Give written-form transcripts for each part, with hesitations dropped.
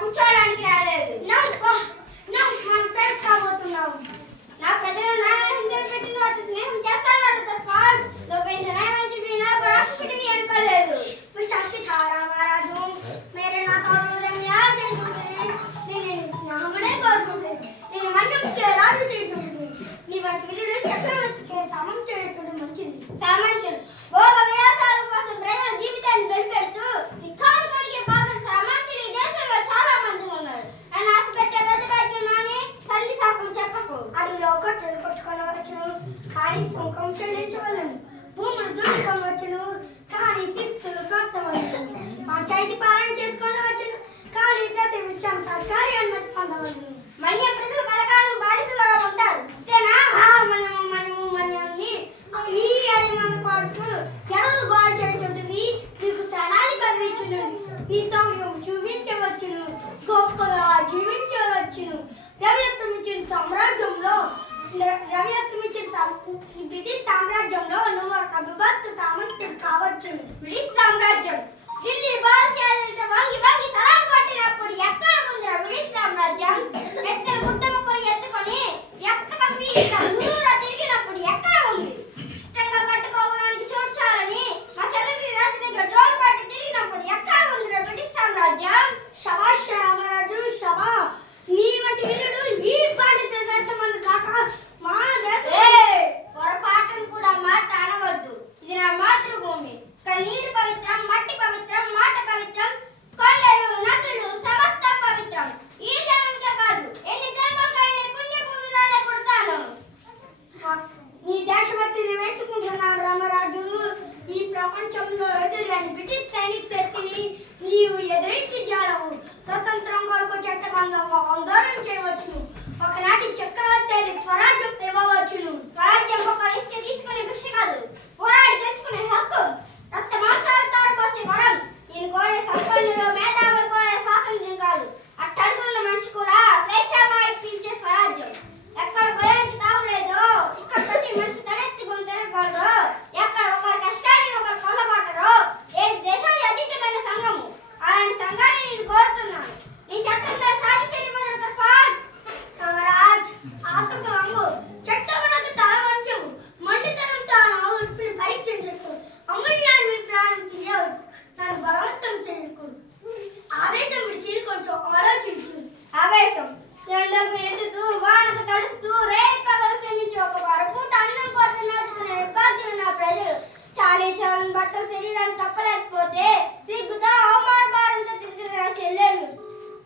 కూర్చోడానికి రాలేదు. మనం ఫ్రెండ్స్ కాబోతున్నాం. నా ప్రజలు నా పెట్టిన వాటి స్నేహం చేస్తాను తప్ప నువ్వేంత నయమంచుడివి నా పరాశుడివి అనుకోలేదు. రామరాజు మేరే నా నామనే కోరుకుంటుంది. నేను మన్నించే రాజు చేస్తుంది. నీ వాటి వీరుడు చక్రవర్తికి సమం చేయడం మంచిది. సామంతులు భోగ విలాసాల కోసం ప్రజల జీవితాన్ని బలిపెడుతూ నిఖారుడికి బాగా సామంతులు ఈ దేశంలో చాలా మంది ఉన్నారు. నన్ను ఆశ పెట్టే బతికాని తల్లి సాకులు చెప్పకు. అడవిలో కట్టెలు కొట్టుకోవచ్చును కానీ సుంకం చెల్లించవలను. భూములు దున్నుకోవచ్చును కానీ తిత్తులు కట్టవచ్చును. పంచాయతీ పాలన చేసుకోవచ్చును కానీ ప్రతి విషయం సర్కారీ అనుమతి పొందవచ్చును. మన్య ప్రజలు కలకాలం బాధితులుగా ఉంటారు. ఈ అడవి మంద పాడుతూ ఎడలు గోడ చేస్తుంటుంది. నీకు సనాది పదవిచ్చును. నీ సౌర్యం చూపించవచ్చును. గొప్పగా జీవించవచ్చును. రవియస్తమించిన సామ్రాజ్యంలో బ్రిటిష్ సామ్రాజ్యంలో నువ్వు ఒక విభక్త సామంతుడు కావచ్చును. బ్రిటిష్ సామ్రాజ్యం ఢిల్లీ బాద్షా వంగి వంగి తలం కొట్టినప్పుడు ఎక్కడ ఉందిరా బ్రిటిష్ సామ్రాజ్యం? ఎక్కడ గుట్టముక్కలు ఎత్తుకొని దూర తిరిగినప్పుడు ఎక్కడ ఉంది? ఇష్టంగా కట్టుకోవడానికి చోటు చాలని మా చంద్రగిరి రాజు దగ్గర జోలు పట్టి తిరిగినప్పుడు ఎక్కడ ఉందిరా బ్రిటిష్ సామ్రాజ్యం? శభాష్ రామరాజు శభా. నీ వంటి వీరుడు ఈ బాధిత దేశమందు కాక మా పొరపాటును కూడా మాట అనవద్దు. ఇది నా మాతృభూమి. నీరు పవిత్రం, మట్టి పవిత్రం, మాట పవిత్రం, కొండలు నదులు సమస్తం పవిత్రం. ఈ జన్మకే కాదు ఎన్ని జన్మలకైనా పుణ్యభూమిలోనే పుడతాను. నీ దేశభక్తిని వెతుకుంటున్నాను రామరాజు. ఈ ప్రపంచంలో ఎదురని బ్రిటిష్ సైనికుని నీవు ఎదిరించి జాడవు. స్వతంత్రం కొరకు చట్టబద్ధంగా ఆందోళన చేయవచ్చును. ఒకనాటి చక్రవర్తి స్వరాజ్యం ఇవ్వవచ్చును. స్వరాజ్యం ఒక ఇస్తే తీసుకునే భిక్ష కాదు, పోరాడి తెచ్చుకునే హక్కు. రక్త మాంసాలు పోసే వరం. నేను కోరే సంపన్నులు మేధావులు కోరే స్వాతంత్ర్యం కాదు. అట్టడుగున్న మనిషి కూడా స్వేచ్ఛగా పీల్చే స్వరాజ్యం. ఎక్కడ భయానికి తావులేదో ఇక్కడ ప్రతి మనిషి తలెత్తుకుని తిరగలడు. ఎక్కడ ఒకరి కష్టాన్ని ఒకరు కొల్లగొట్టరు. ఏ దేశం అతీతమైన సంఘము. అలాంటి సంఘాన్ని నేను కోరుతున్నాను. నీ చట్టం సాధించని మొదలు రామరాజ్ ఆసక్తి రంగు చట్టమునకు తల వంచవు. మొండితనం తాను ఆవుడిని పరీక్షించకు. అమూల్యాన్ని ప్రాణం తీయవు. నన్ను బలవంతం చేయకు. ఆవేశం విడిచి కొంచెం ఆలోచించు. ఆవేశం ఎండకు ఎదుతూ వానకు తడుస్తూ రేపగలు క్షమించి ఒక పూట అన్నం కోసం నోచుకునే నిర్భాగ్యం నా ప్రజలు. చాలని బట్టలు శరీరాన్ని తప్పలేకపోతే సిగ్గుతో అవమాన భారంతో తిరిగిన చెల్లెళ్ళు.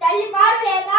తల్లి పాలు లేక